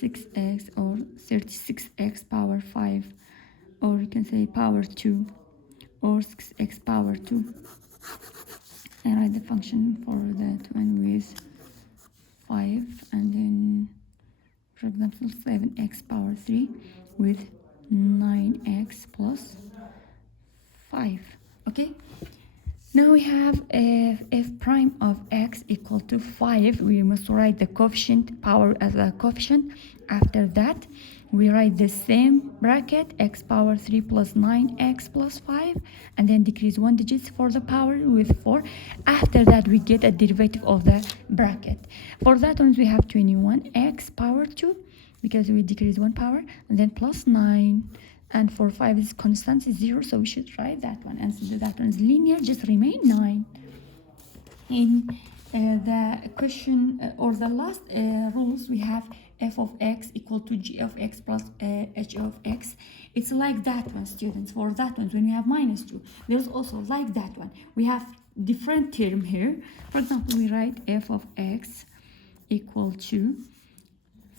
6x or 36x power 5, or you can say power 2, or 6x power 2. And write the function for that one with 5, and then for example 7x power 3 with 9x plus 5. Okay, now we have f prime of x equal to 5. We must write the coefficient power as a coefficient. After that we write the same bracket, x power 3 plus 9x plus 5, and then decrease one digit for the power with 4. After that we get a derivative of the bracket. For that one we have 21x power 2, because we decrease one power, and then plus 9. And for 5 is constant, is 0, so we should write that one. And since that one is linear, just remain 9. In the question or the last rules, we have f of x equal to g of x plus h of x. It's like that one, students. For that one, when we have minus 2, there's also like that one. We have different term here. For example, we write f of x equal to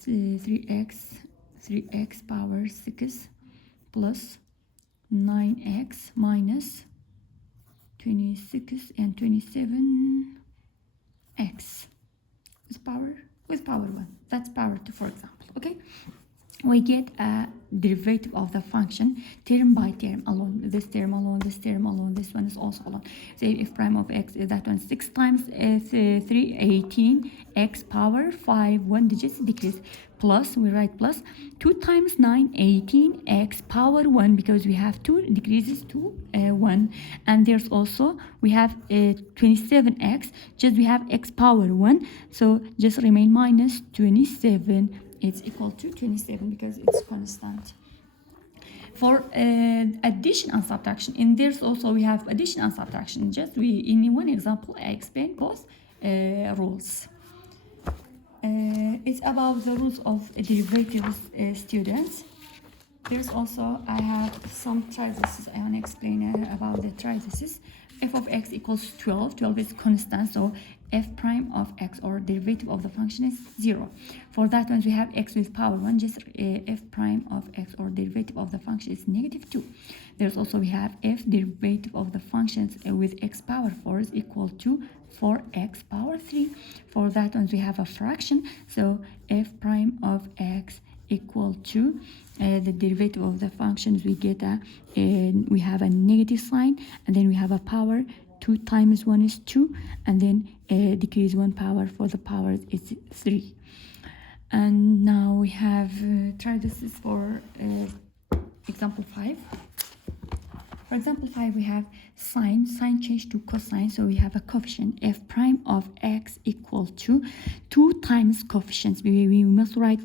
3x power 6 plus 9x minus 26 and 27x with power 1. That's power 2, for example. Okay, we get a derivative of the function term by term alone. This term alone, this term alone, this one is also alone. Say if prime of x is that one 6 times 3, 18, x power 5, 1 digit decrease, plus we write plus 2 times 9, 18, x power 1, because we have 2 decreases to 1. And there's also we have 27x, just we have x power 1, so just remain minus 27. It's equal to 27 because it's constant. For addition and subtraction, in there's also we have addition and subtraction. Just we in one example I explain both rules. It's about the rules of derivatives, students. There's also I have some trithesis. I want to explain about the trithesis. F of x equals 12. 12 is constant, so f prime of x or derivative of the function is 0. For that one we have x with power 1, just f prime of x or derivative of the function is negative 2. There's also we have f derivative of the functions with x power 4 is equal to 4x power 3. For that one we have a fraction, so f prime of x equal to the derivative of the functions. We get we have a negative sign, and then we have a power. 2 times 1 is 2, and then decrease 1 power for the powers is 3. And now we have try this is for example 5. For example 5 we have sine change to cosine, so we have a coefficient f prime of x equal to 2 times coefficients. We must write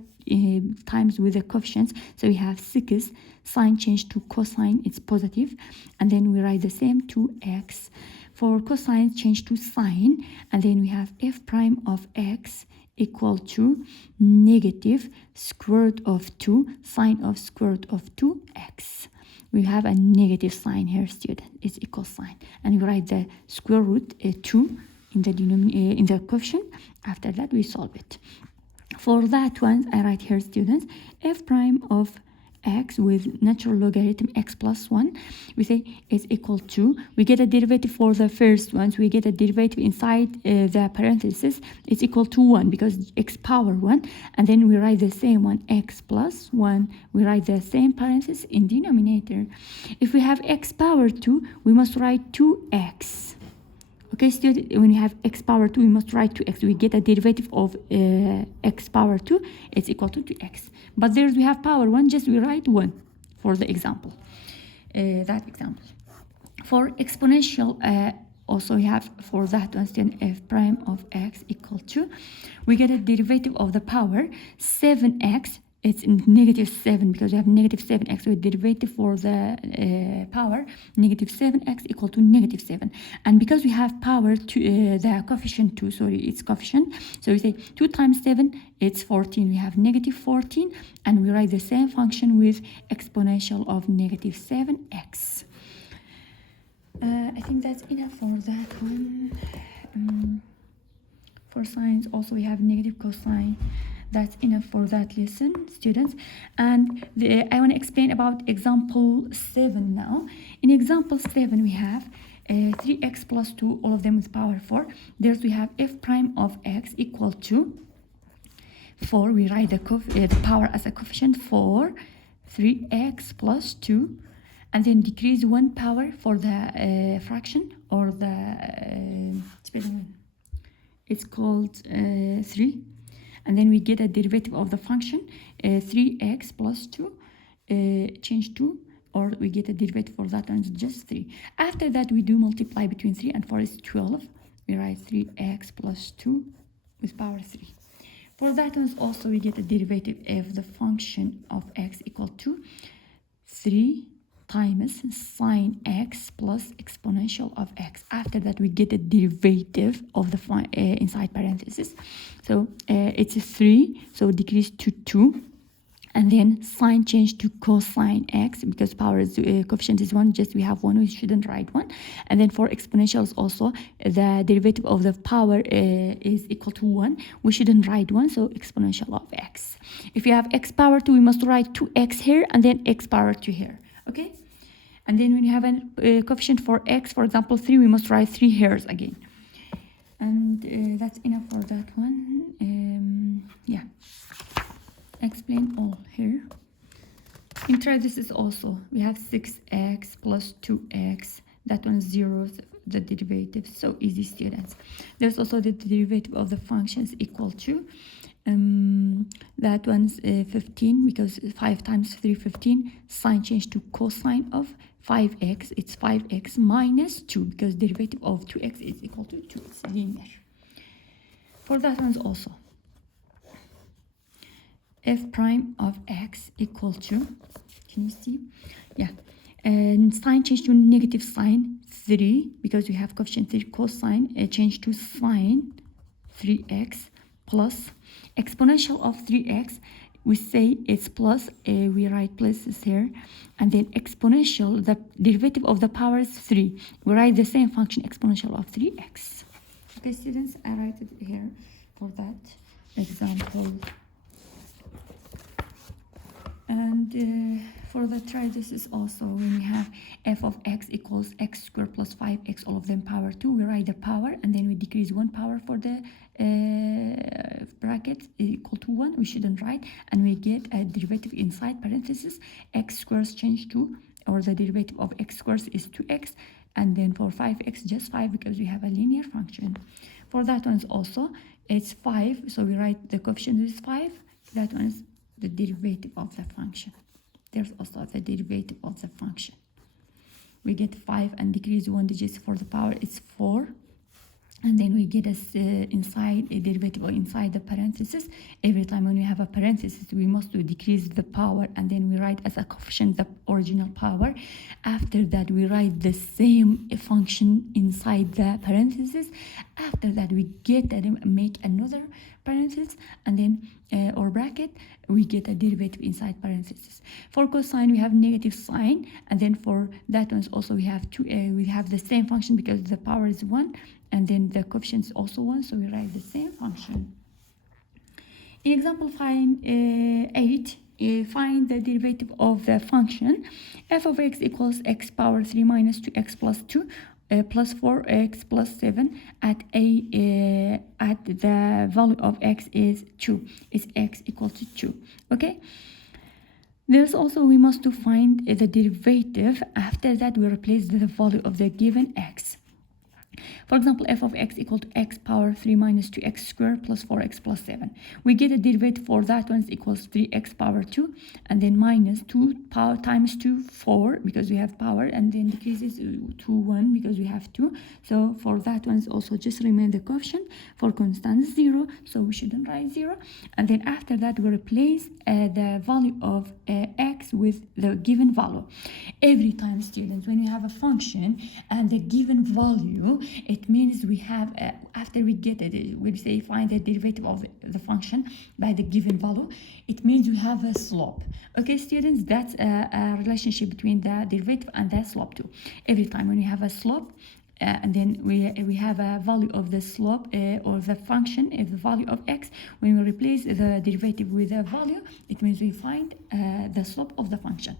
times with the coefficients, so we have 6 sine change to cosine, it's positive, and then we write the same 2x. For cosine change to sine, and then we have f prime of x equal to negative square root of 2 sine of square root of 2x. We have a negative sign here, student. It's equal sign, and we write the square root 2 in the denominator in the coefficient. After that we solve it. For that one I write here, students, f prime of x with natural logarithm x plus 1, we say is equal to, we get a derivative for the first ones, we get a derivative inside the parenthesis, it's equal to 1 because x power 1, and then we write the same one, x plus 1, we write the same parenthesis in denominator. If we have x power 2, we must write 2x. Okay, student, when you have x power 2, we must write 2x. We get a derivative of x power 2, it's equal to 2x. But there we have power 1, just we write 1 for the example. That example. For exponential, also we have for that one, then f prime of x equal to, we get a derivative of the power 7x. It's negative 7 because we have negative 7x, so the derivative for the power negative 7x equal to negative 7. And because we have power to the coefficient 2, sorry, it's coefficient, so we say 2 times 7, it's 14. We have negative 14, and we write the same function with exponential of negative 7x. I think that's enough for that one. For sines, also we have negative cosine. That's enough for that lesson, students. And I want to explain about example 7 now. In example 7, we have 3x plus 2, all of them with power 4. There's we have f prime of x equal to 4. We write the power as a coefficient 4, 3x plus 2, and then decrease 1 power for the fraction, or the it's called 3. And then we get a derivative of the function 3x plus 2, change 2, or we get a derivative for that one, it's just 3. After that, we do multiply between 3 and 4 is 12. We write 3x plus 2 with power 3. For that one also, we get a derivative of the function of x equal to 3 times sine x plus exponential of x. After that, we get a derivative of the inside parentheses. So it's a 3, so decrease to 2. And then sine change to cosine x, because power is coefficient is 1, just we have 1, we shouldn't write 1. And then for exponentials also, the derivative of the power is equal to 1. We shouldn't write 1, so exponential of x. If you have x power 2, we must write 2x here and then x power 2 here. Okay? And then when you have a coefficient for x, for example 3, we must write 3 here again. And that's enough for that one. Yeah. Explain all here. In parentheses also, we have 6x plus 2x. That one is 0, the derivative. So easy, students. There's also the derivative of the functions equal to. That one's 15, because 5 times 3, 15. Sine change to cosine of 5x. It's 5x minus 2, because derivative of 2x is equal to 2. It's linear. For that one's also f prime of x equal to, can you see? Yeah. And sine change to negative sine 3, because we have coefficient 3, cosine change to sine 3x plus exponential of 3x. We say it's plus, we write places here, and then exponential, the derivative of the power is 3. We write the same function, exponential of 3x. Okay, students, I write it here for that example. And for the parentheses also, when we have f of x equals x squared plus 5x, all of them power 2, we write the power, and then we decrease 1 power for the bracket equal to 1. We shouldn't write, and we get a derivative inside parentheses. X squares change to, or the derivative of x squares is 2x, and then for 5x just 5, because we have a linear function. For that one's also, it's 5, so we write the coefficient is 5. That one is the derivative of the function. There's also the derivative of the function. We get 5 and decrease 1 digits for the power, it's 4. And then we get inside a derivative or inside the parentheses. Every time when we have a parenthesis, we must decrease the power, and then we write as a coefficient the original power. After that, we write the same function inside the parentheses. After that, we get and make another parenthesis, and then or bracket, we get a derivative inside parentheses. For cosine, we have negative sign, and then for that one's also we have we have the same function, because the power is 1, and then the coefficient is also 1, so we write the same function. In example 8, find the derivative of the function f of x equals x power 3 minus 2x plus 2 plus 4x plus 7 at the value of x is 2. Is x equal to 2? Okay. There's also, we must find the derivative. After that, we replace the value of the given x. For example, f of x equal to x power 3 minus 2x squared plus 4x plus 7. We get a derivative for that one is equals 3x power 2, and then minus 2 power times 2, 4, because we have power, and then decreases to 1 because we have 2. So for that one is also just remain the coefficient. For constant 0, so we shouldn't write 0. And then after that, we replace the value of x with the given value. Every time, students, when you have a function and the given value, it means we have, after we get it, we say find the derivative of the function by the given value. It means we have a slope. Okay, students, that's a relationship between the derivative and the slope too. Every time when you have a slope, and then we have a value of the slope or the function is the value of x. When we replace the derivative with a value, it means we find the slope of the function.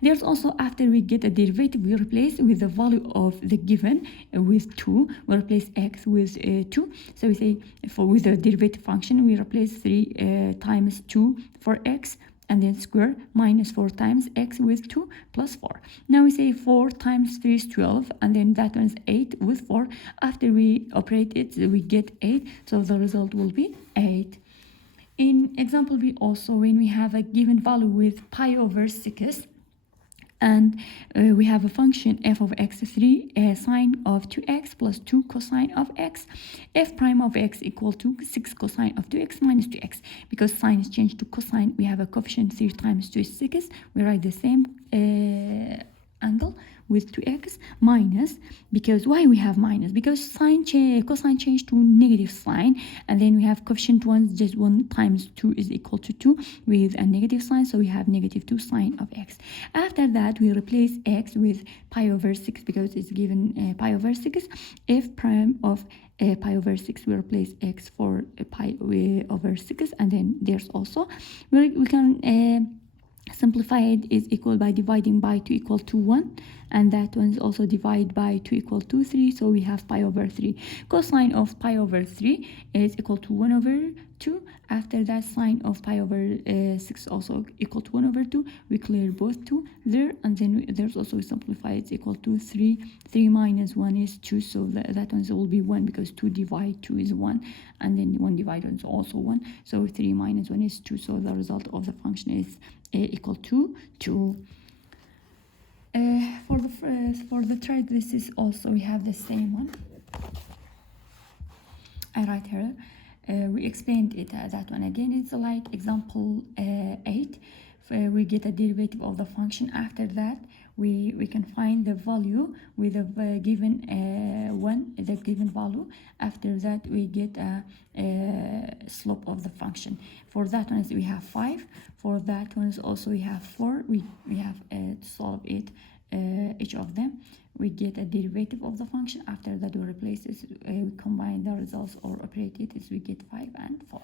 There's also, after we get a derivative, we replace with the value of the given with 2. We replace x with 2. So we say with the derivative function, we replace 3 times 2 for x, and then square minus 4 times x with 2 plus 4. Now we say 4 times 3 is 12, and then that one is 8 with 4. After we operate it, we get 8, so the result will be 8. In example B also, when we have a given value with pi over 6, and we have a function f of x 3 sine of 2x plus 2 cosine of x, f prime of x equal to 6 cosine of 2x minus 2x. Because sine is changed to cosine, we have a coefficient 3 times 2 is 6. We write the same angle with 2x minus, because why we have minus? Because cosine changed to negative sign, and then we have coefficient 1, just 1 times 2 is equal to 2 with a negative sign, so we have negative 2 sine of x. After that, we replace x with pi over 6 because it's given pi over 6. F prime of pi over 6, we replace x for pi over 6, and then there's also we can simplify it is equal by dividing by 2 equal to 1, and that one is also divided by 2 equal to 3, so we have pi over 3. Cosine of pi over 3 is equal to 1 over 2. After that, sine of pi over 6 also equal to 1 over 2. We clear both 2 there, and then there's also we simplify it's equal to 3. 3 minus 1 is 2, so that one will be 1 because 2 divide 2 is 1, and then 1 divide 1 is also 1, so 3 minus 1 is 2, so the result of the function is equal to 2. For the trithesis also we have the same one. I write here. We explained it that one again. It's like example 8. We get a derivative of the function. After that, we can find the value with the given the given value. After that, we get a slope of the function. For that one, we have 5. For that one, also we have 4. We have to solve it, each of them. We get a derivative of the function. After that, we replace it, we combine the results or operate it, we get 5 and 4.